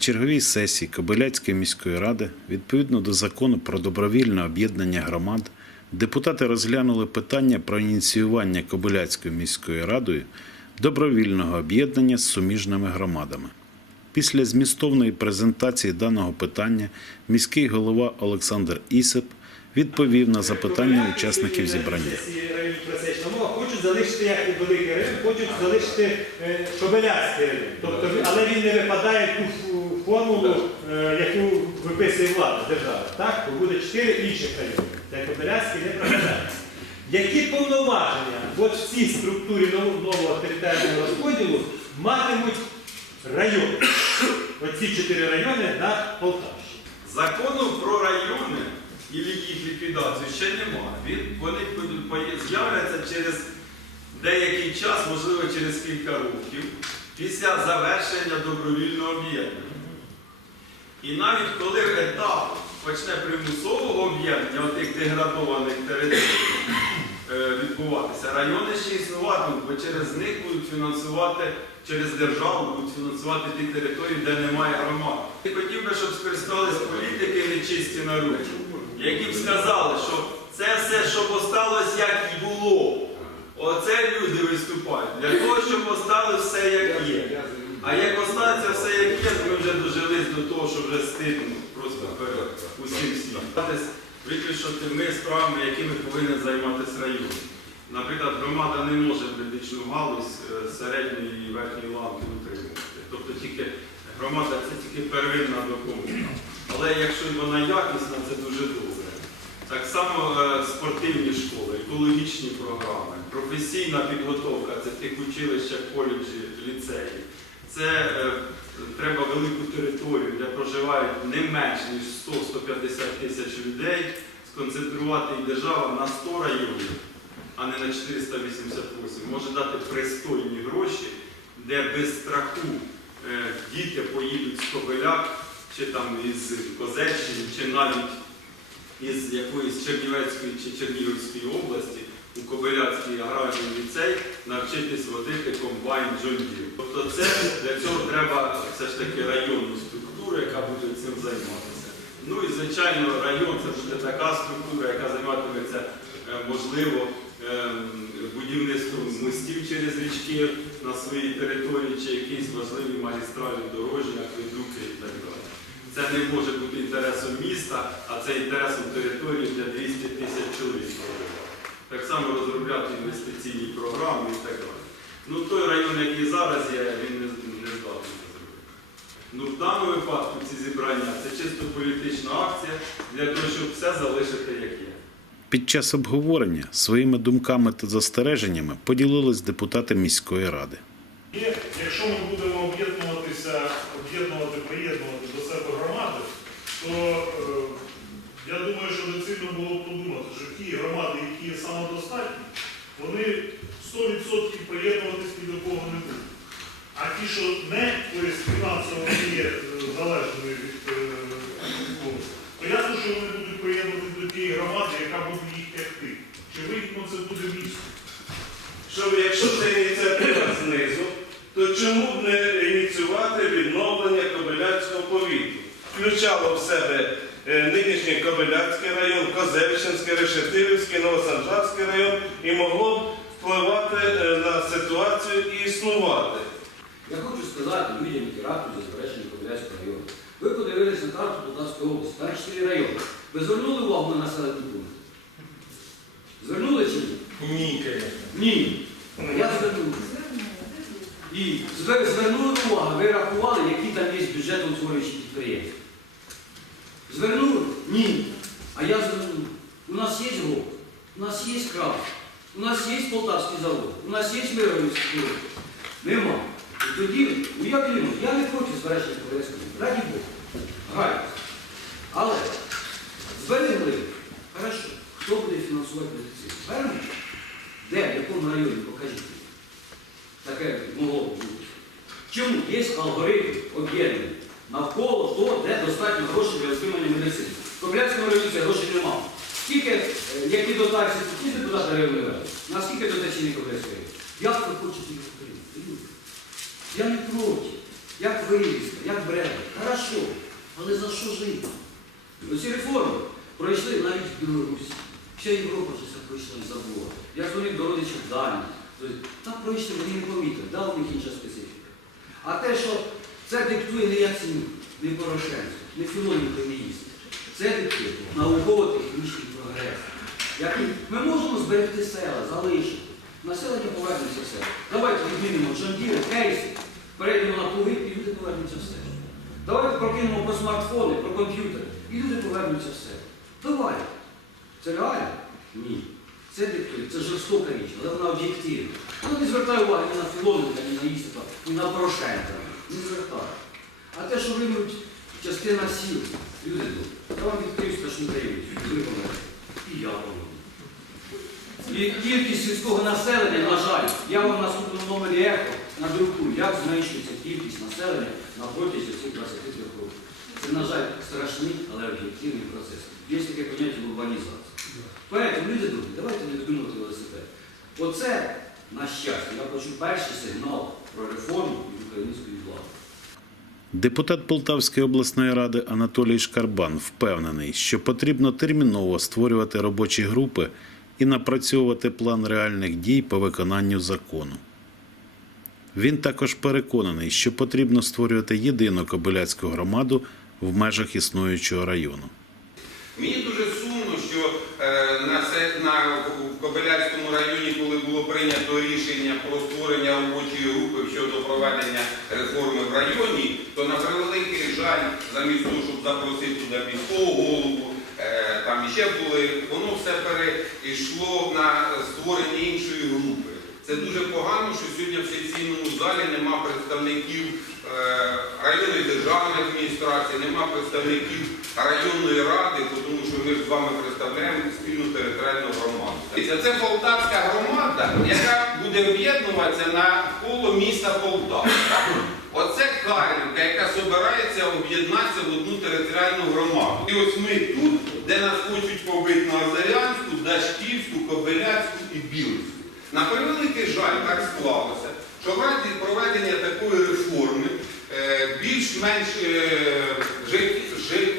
Черговій сесії Кобиляцької міської ради, відповідно до закону про добровільне об'єднання громад, депутати розглянули питання про ініціювання Кобиляцькою міською радою добровільного об'єднання з суміжними громадами. Після змістовної презентації даного питання міський голова Олександр Ісеп відповів на запитання учасників зібрання. Мова хочуть залишити як і великий район, хочуть залишити е, Кобиляцький. Тобто, але він не випадає в ф- е, яку виписує влада, держава. Так? То буде чотири інших райони, де Кобиляцький не проглядається. Які повноваження от в цій структурі нов- нового територіального розподілу матимуть райони? Оці чотири райони на Полтавщині. Закону про райони і їх ліквідацію ще немає. Вони з'являться через деякий час, можливо через кілька років, після завершення добровільного об'єднання. І навіть коли етап почне примусового об'єднання отих деградованих територій е, відбуватися, райони ще існуватимуть, бо через них будуть фінансувати, через державу будуть фінансувати ті території, де немає громад. Я хотів би, щоб скористались політики нечисті на руки, які б сказали, що це все, щоб осталось як і було. Оце люди виступають для того, щоб осталось все як є. А як останеться все як є, ми вже дожились до того, що вже стидно просто перед усім світом. Виключно тими справами, якими повинен займатися район. Наприклад, громада не може медичну галузь е, середньої і верхньої ланки утримувати. Тобто тільки громада це тільки первинна допомога. Але якщо вона якісна, це дуже добре. Так само е, спортивні школи, екологічні програми, професійна підготовка це тих училищах, коледжі, ліцеї. Це е, треба велику територію, де проживають не менш ніж 100-150 тисяч людей, сконцентрувати і держава на 100 районів, а не на 488. Може дати пристойні гроші, де без страху е, діти поїдуть з Кобиляк, чи там із Козельщини, чи навіть із якоїсь Чернівецької чи Чернігівської області у Кобиляцький аграрний ліцей навчитись водити комбайн Deere. Тобто це для цього треба все ж таки районну структуру, яка буде цим займатися. Ну і звичайно, район це буде така структура, яка займатиметься е, можливо ем, будівництвом мостів через річки на своїй території чи якісь важливі магістральні дорожні, акведуки і так далі. Це не може бути інтересом міста, а це інтересом території для 200 тисяч чоловік. Так само розробляти інвестиційні програми і так далі. Ну той район, який зараз є, він не, не здатний це зробити. Ну в даному випадку ці зібрання це чисто політична акція для того, щоб все залишити як є. Під час обговорення своїми думками та застереженнями поділились депутати міської ради. І якщо ми будемо об'єднуватися, об'єднувати, приєднувати до себе громади, то е, я думаю, що доцільно було б подумати, що ті громади, які є самодостатні, вони 100% приєднуватись ні до кого не будуть. А ті, що не фінансово не є е, залежними від е, когось, то ясно, що вони будуть приєднуватись до тієї громади, яка буде їх тягти. Чи вигідно це буде місто? Щоб якщо це ініціатива знизу, то чому б не ініціювати відновлення Кобиляцького повіту? Включало в себе е, нинішній Кобиляцький район, Козельщинський, Решетилівський, Новосанжарський район і могло б впливати е, на ситуацію і існувати. Я хочу сказати людям, які ратують за збереження Кобиляцького району. Ви подивилися на карту Полтавської області, там чотири райони. Ви звернули увагу на населені пункти? Звернули чи ні? Ні, Ні. Я звернув. І звер- звернули увагу, ви рахували, які там є бюджетоутворюючі підприємства. Звернули? Ні. А я звернув. У нас є ГОК, у нас є крав, у нас є Полтавський завод, у нас є Миронівський завод. Нема. І тоді, ну я кліну, я не проти збереження Кобиляцького, раді Бога. Грайте. Але зберегли. Хорошо. Хто буде фінансувати медицину? Правильно? Де, в якому районі, покажіть. Таке могло бути. Чому є алгоритм об'єднаний навколо того, де достатньо грошей для отримання медицини? В Кобиляцькому районі грошей немає. Скільки, е, які дотації, скільки депутати районної ради? Наскільки дотаційні Кобиляцький район? Як ви хочете їх отримати? Люди? Я не проти. як вивізка, як бренд. Хорошо. Але за що жити? Оці реформи пройшли навіть в Білорусі. Вся Європа вже це пройшла і забула. Я дзвонив до родичів Дані. Тобто, Так пройшли, вони не помітили, дала в них інша специфіка. А те, що це диктує не Яценюк, не Порошенко, не Філонів Креміїст. Це диктує науково-технічний прогрес. Ми можемо зберегти села, залишити. Населення повернеться в село. Давайте відмінимо джандіри, кейси, перейдемо на плуги, і люди повернуться в село. Давайте прокинемо про смартфони, про комп'ютери, і люди повернуться в село. Давайте. Це реально? Ні. Це диктує, це жорстока річ, але вона об'єктивна. Вона не звертає уваги ні на Філоненка, ні на Істапа, ні на Порошенка. Не звертає. А те, що вимруть частина сіл, люди добрі, я вам відкрию страшну таємницю. Ви померете. І я помру. І кількість сільського населення, на жаль, я вам в наступному номері ехо надрукую, як зменшується кількість населення на протязі цих 23 років. Це, на жаль, страшний, але об'єктивний процес. Є таке поняття урбанізації. Поэтому, люди добрі, давайте не виконувати велосипед. Оце, на щастя, я почув перший сигнал про реформу від української влади. Депутат Полтавської обласної ради Анатолій Шкарбан впевнений, що потрібно терміново створювати робочі групи і напрацьовувати план реальних дій по виконанню закону. Він також переконаний, що потрібно створювати єдину кобиляцьку громаду в межах існуючого району. Мені дуже сумно, що е, на, се- на в Кобиляцькому районі, коли було прийнято рішення про створення робочої групи щодо проведення реформи в районі, то на превеликий жаль, замість того, щоб запросити туди міського голову, е, там іще були, воно все перейшло на створення іншої групи. Це дуже погано, що сьогодні в сесійному залі нема представників е, районної державної адміністрації, нема представників районної ради, тому що ми з вами представляємо спільну територіальну громаду. Це Полтавська громада, яка буде об'єднуватися навколо міста Полтава. Оце Карлівка, яка збирається об'єднатися в одну територіальну громаду. І ось ми тут, де нас хочуть побити на Озарянську, Дашківську, Кобиляцьку і Білицьку. На превеликий жаль, так склалося, що в разі проведення такої реформи е, більш-менш е,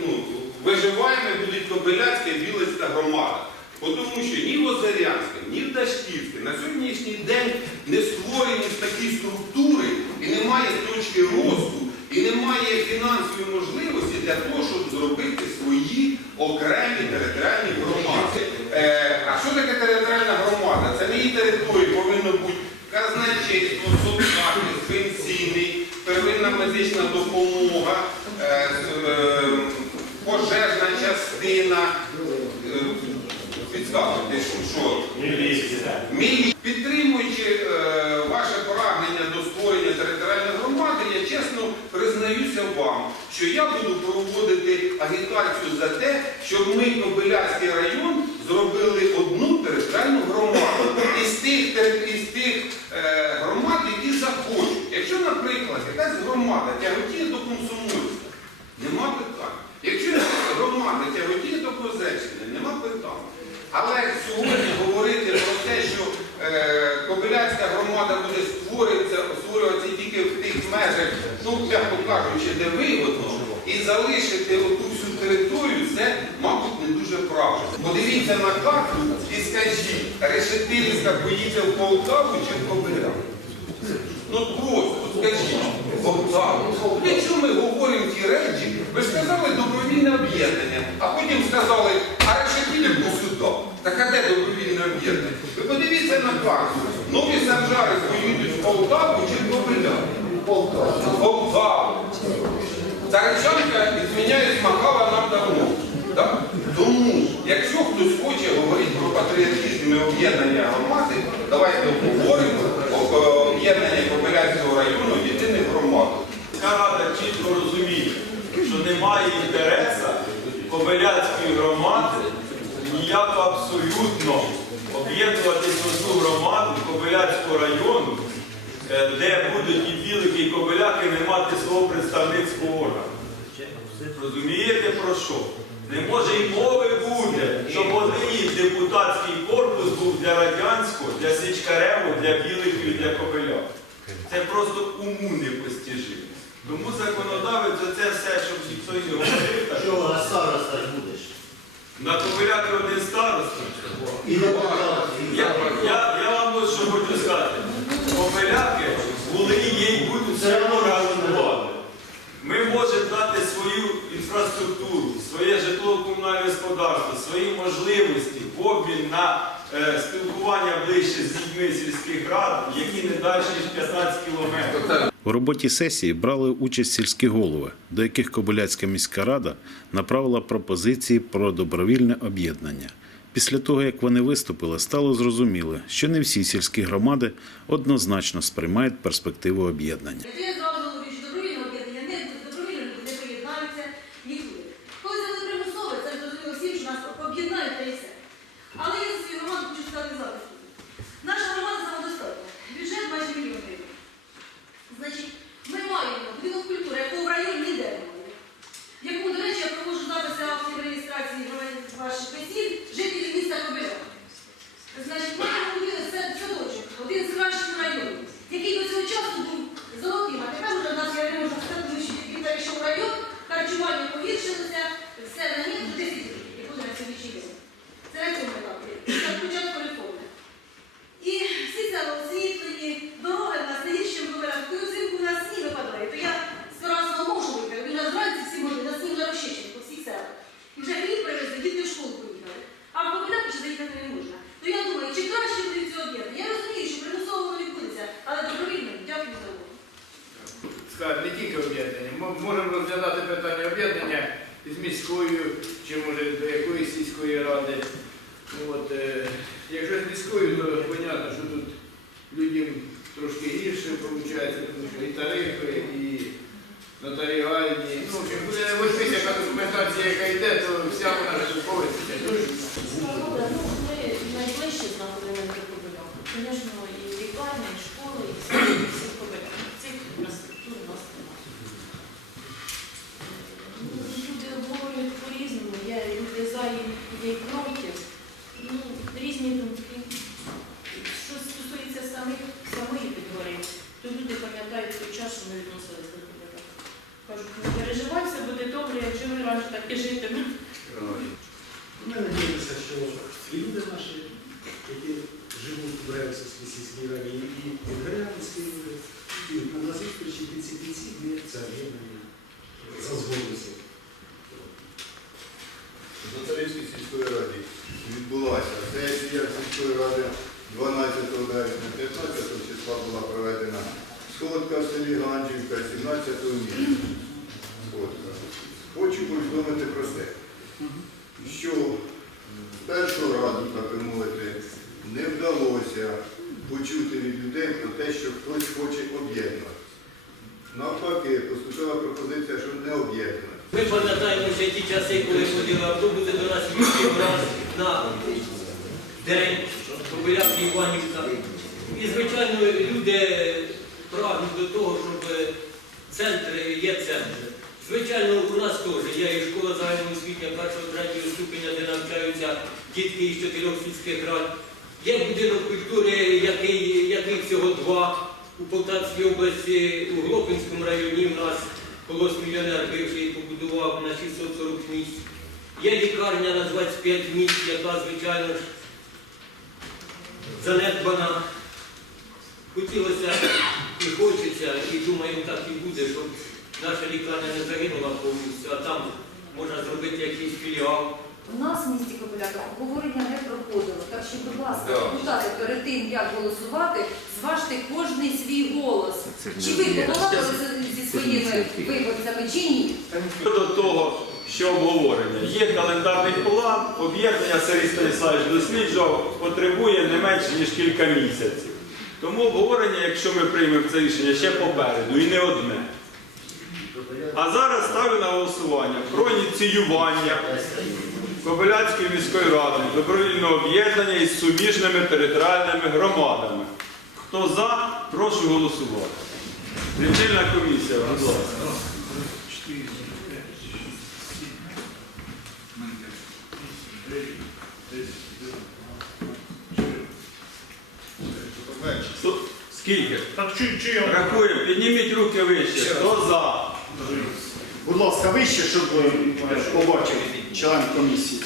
ну, виживаємо будуть Кобиляцька і Білицька громада. Тому що ні в Озарянське, ні в Дашківське на сьогоднішній день не створені такі структури і немає точки росту, і немає фінансової можливості для того, щоб зробити свої окремі територіальні громади. Е, а що таке територіальна громада? Це не її території повинно бути казначейство, соцзахист, пенсійний, первинна медична допомога, е, з- е, пожежна частина. Е, Підказуйте, що, що Мілі- Підтримуючи е, ваше прагнення до створення територіальної громади, я чесно признаюся вам, що я буду проводити агітацію за те, щоб ми Кобиляцький район зробили одну територіальну громаду із тих, із тих е, громад, які захочуть. Якщо, наприклад, якась громада тяготіє до Комсомольська, нема питань. Якщо громада тяготіє до Козельщини, нема питань. Але сьогодні говорити про те, що е, Кобиляцька громада буде створюватися, створюватися тільки в тих межах, ну, м'яко кажучи, де вигодно, і залишити оту всю територію, це, мабуть, не дуже правильно. Подивіться на карту і скажіть, Решетилівська поїде в Полтаву чи в Кобиляцьку? Ну просто скажіть, Полтаву. Якщо ми говоримо ті речі, ви ж сказали добровільне об'єднання, а потім сказали, а решетілівку сюди. Так а де добровільне об'єднання? Ви подивіться на карту. Нові санжари поїдуть в Полтаву чи в Кобиляцьку? Полтаву. Полтаву. Царичанка відміняє змагала нам давно. Так? Тому, якщо хтось хоче говорити про патріотизм і об'єднання громади, давайте обговоримо об- об'єднання Кобиляцького району в єдиних громад. Ця рада чітко розуміє, що немає інтересу Кобиляцької громади ніяко абсолютно об'єднуватись в одну громаду Кобиляцького району, е, де будуть і білики, і кобиляки не мати свого представницького органу. Розумієте про що? Не може і мови буде, щоб один депутатський корпус був для радянського, для Січкареву, для біликів, і для кобиляк. Це просто уму непостижимо. Тому законодавець оце все, щоб ніхто не говорив, так, Чого, староста ж будеш? на Кобиляки один староста. І не. Я, я, я вам ось що хочу сказати. Кобиляки були і є і будуть все одно влади. Ми можемо дати свою інфраструктуру, своє житлово-комунальне господарство, свої можливості в обмін на е, спілкування ближче з людьми сільських рад, які не далі ніж 15 кілометрів. У роботі сесії брали участь сільські голови, до яких Кобиляцька міська рада направила пропозиції про добровільне об'єднання. Після того, як вони виступили, стало зрозуміло, що не всі сільські громади однозначно сприймають перспективу об'єднання. Я зразу говорю, що добровільне об'єднання не добровільно не приєднаються нікуди. Коли це буде примусове, це ж зрозуміло всім, що нас об'єднають та і все. Але я за свою громаду хочу сказати зараз. Наша громада самодостатня. Бюджет майже мільйон гривень. Значить, ми маємо будинок культури, якого в районі ніде немає. Яку, до речі, я проводжу записи актів реєстрації громадян ваших пенсій, жителів міста Кобиля. Значить, ми робили садочок, один з кращих в районі, який до цього часу був золотим. А тепер вже в нас, я не можу сказати, тому що він перейшов в район, харчування погіршилося, все на них до 10 років, як на сьогоднішній день. Це на цьому етапі. Це початку реформи. І всі села освітлені, дороги в нас не гірші в Ковелях. Коли взимку у нас сніг випадає, то я стараюся можу вийти. Він нас вранці всі можуть, на сніг вже розчищені по всіх селах. І вже хліб привезли, діти в школу поїхали. А в Ковелях ще заїхати не можна. То я думаю, чи краще буде цього об'єднання? Я розумію, що примусово воно відбудеться, але добровільно. Дякую за увагу. сказати, не тільки об'єднання. Мо- Можемо розглядати питання об'єднання з міською чи може до якоїсь сільської ради. От, е, якщо з міською, то зрозуміло, що тут людям трошки гірше виходить, тому що і тарифи, і нотаріальні. Ну, в общем, буде ось яка документація, яка йде, то вся вона розповідає. Свобода, ну ми найближче знаходимо до Кобиляк. Звісно, і лікарня, і школи, і всі, і всі Кобиляк. Цих інфраструктур у нас немає. Ну, Люди обговорюють по-різному, є люди за і є і проти. Ну, різні думки. Що стосується самих, самої підгори, то люди пам'ятають той час, що ми відносилися до Кобиляк. Кажуть, не переживай, все буде добре, якщо ми раніше так і житимемо. Ми надіємося, що і люди наші, які живуть в Ревсовській сільській раді, і підгорянські люди, і на зустрічі під ці кінці ми це об'єднання зазгодилися. До Царівської сільської ради відбулася сесія сільської ради 12 березня 15 числа була проведена сходка в селі Ганджівка 17 місяця. Сходка. Хочу повідомити про те, що першого разу, так би мовити, не вдалося почути від людей про те, що хтось хоче об'єднувати. Навпаки, пропозиція, що не об'єднувати. Ми пам'ятаємо ще ті часи, коли ходили автобуси до нас їздили раз на день, Кобиляк Іванівка. І, звичайно, люди прагнуть до того, щоб центр є центр. Звичайно, у нас теж є і школа загальноосвітня першого, третього ступеня, де навчаються дітки із чотирьох сільських рад. Є будинок культури, який, який всього два у Полтавській області, у Глобинському районі в нас колос мільйонер бивший побудував на 640 місць. Є лікарня на 25 місць, яка, звичайно ж, занедбана. Хотілося і хочеться, і думаю, так і буде, щоб наша лікарня не загинула повністю, а там можна зробити якийсь філіал. У нас в місті Кобиляка обговорення не проходило. Так що, будь ласка, депутати, перед тим, як голосувати, зважте кожний свій голос. Чи ви поговорили зі- зі своїми виборцями, чи ні? Щодо того, що обговорення. Є календарний план, об'єднання Сергій Станіславович досліджував, потребує не менше, ніж кілька місяців. Тому обговорення, якщо ми приймемо це рішення, ще попереду і не одне. А зараз ставлю на голосування про ініціювання Кобиляцької міської ради добровільного об'єднання із суміжними територіальними громадами. Хто за, прошу голосувати. Лічильна комісія, будь ласка. Скільки? Рахуємо, підніміть руки вище. Хто за? Будь ласка, вище, щоб е, побачив член комісії.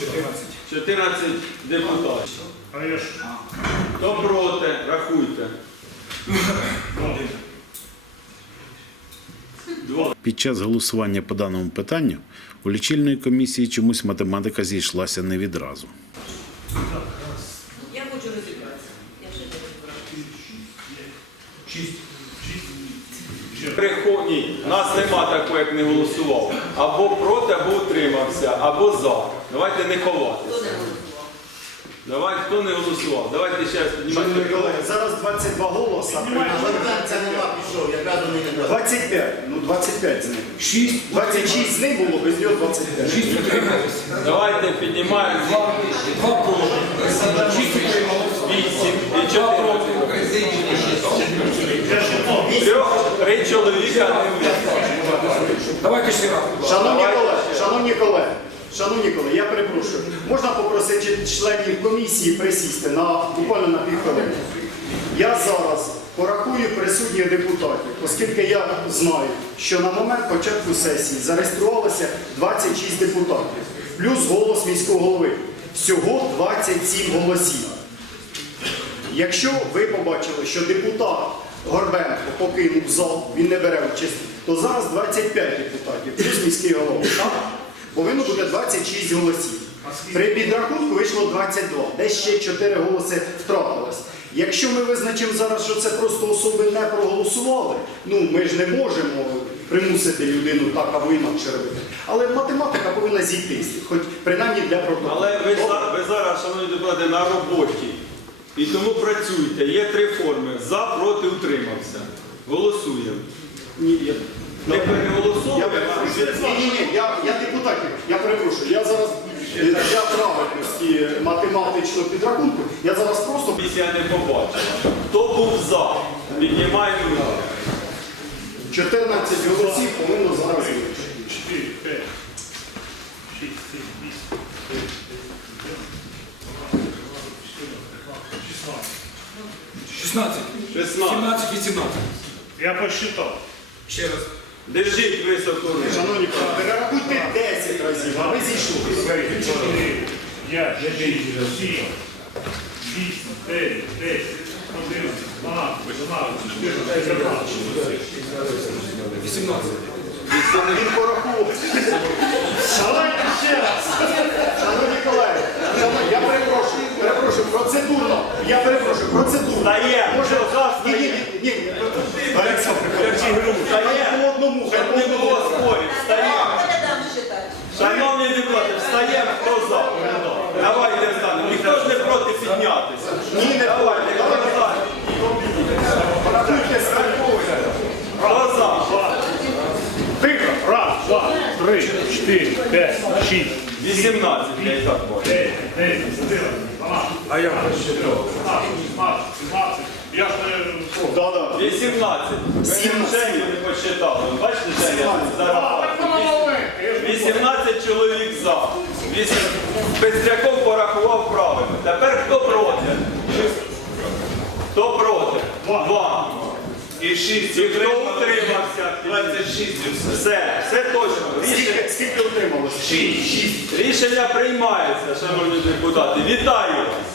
чотирнадцять? 14 депутатів. А я ж Хто проти? Рахуйте. Два. Під час голосування по даному питанню у лічильної комісії чомусь математика зійшлася не відразу. Я хочу розібратися. Я ще не розібралася. шість. Приходні. Нас нема такого, як не голосував. Або проти, або утримався, або за. Давайте не ховатися. Давайте, хто не голосував? Давайте ще раз Шановні колеги, зараз 22 голоса. Це нема пішов, яка до них не 25, ну 25 з них. 6. 26 з них було, без нього 25. 6 Давайте піднімаємо. Два проти. Вісім і чотири. Трьох, три чоловіка Давайте ще раз. Шановні колеги, шановні колеги, шановні колеги, я перепрошую. Можна попросити членів комісії присісти на буквально на півхвилини? Я зараз порахую присутніх депутатів, оскільки я знаю, що на момент початку сесії зареєструвалося 26 депутатів, плюс голос міського голови. Всього 27 голосів. Якщо ви побачили, що депутат Горбенко покинув зал, він не бере участь, то зараз 25 депутатів, плюс міський голова. Так? Повинно бути 26 голосів. При підрахунку вийшло 22, десь ще 4 голоси втратилось. Якщо ми визначимо зараз, що це просто особи не проголосували, ну ми ж не можемо примусити людину так або інакше робити. Але математика повинна зійтись, хоч принаймні для протоколу. Але ви, за- ви зараз, шановні депутати, на роботі. І тому працюйте. Є три форми. За, проти, утримався. Голосуємо. Ні, я... Не переголосовуємо. Ні, ні, ні, я, я депутатів, я перепрошую. Я зараз для правильності математичного підрахунку, я зараз просто Комісія не побачила. Хто був за? Піднімаємо руки. 14 голосів повинно зараз бути. 4, 5, 6, 7, 8, 16. 16. 17, 18. Я посчитав. Ще раз. Держіть високо. Шановні колеги, перерахуйте 10 разів, а ви зійшли. 4, 5, 6, 7, 8, 9, 10, 11, 12, 12, 14, 15, 18. Він порахував. Шановні ще раз. Шановні колеги, я перепрошую, перепрошую, процедурно. Я перепрошую, процедурно. Стає. Може, ні, ні, ні, ні. Олександр, Стає. по одному, хай Щоб не було спорів. Встаємо. Шановні депутати, встаємо, хто за? Давайте встанемо. Ніхто ж не проти піднятися. Ні, не Давайте, хто за? Рахуйте страховуйте. Хто за? Тихо. Раз, два, три, чотири, п'ять, шість, 18, я і так бачу. А я 15, 16, 17. Я ж не... Да, да. 18. Ви Женю не посчитали. Бачите, Женя, 17. зараз. 18 чоловік за. Вісім- Пестряков порахував правильно. Тепер хто проти? Хто проти? Два. І 6 І хто утримався? 26 все. Все, все точно. Рішення, Скільки, утрималося? 6. рішення приймається, шановні депутати. Вітаю вас.